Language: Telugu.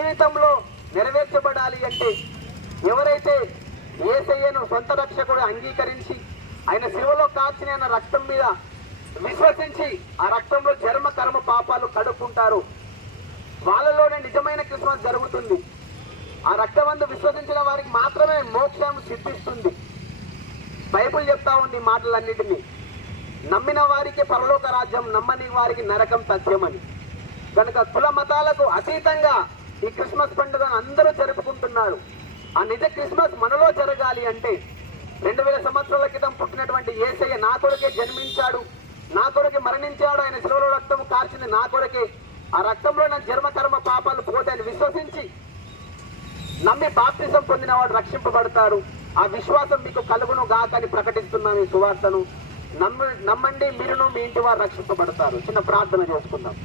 జీవితంలో నెరవేర్చబడాలి అంటే ఎవరైతే యేసయ్యను సొంత రక్షకుడు అంగీకరించి ఆయన శిలువలో కాచిన ఆయన రక్తం మీద విశ్వసించి ఆ రక్తంలో జన్మ కర్మ పాపాలు కడుక్కుంటారు, వాళ్ళలోనే నిజమైన క్రిస్మస్ జరుగుతుంది. ఆ రక్తమందు విశ్వసించిన వారికి మాత్రమే మోక్షం సిద్ధిస్తుంది. బైబిల్ చెప్తా ఉంది మాటలన్నిటినీ. నమ్మిన వారికి పరలోక రాజ్యం, నమ్మని వారికి నరకం తథ్యమని. కనుక కుల మతాలకు అతీతంగా ఈ క్రిస్మస్ పండుగను అందరూ జరుపుకుంటున్నారు. ఆ నిజ క్రిస్మస్ మనలో జరగాలి అంటే 2000 సంవత్సరాల క్రితం పుట్టినటువంటి యేసయ్య నా కొరకే జన్మించాడు, నా కొరకే మరణించాడు, ఆయన శిలువలో రక్తం కార్చింది నా కొరకే, ఆ రక్తంలో నా జన్మ కర్మ పాపాలు పోతాయని విశ్వసించి నమ్మి బాప్తిజం పొందిన వాడు రక్షింపబడతారు. ఆ విశ్వాసం మీకు కలుగును గాకని ప్రకటిస్తున్నాను ఈ సువార్తను. నమ్మండి, మీరును మీ ఇంటి వారు రక్షింపబడతారు. చిన్న ప్రార్థన చేసుకుందాం.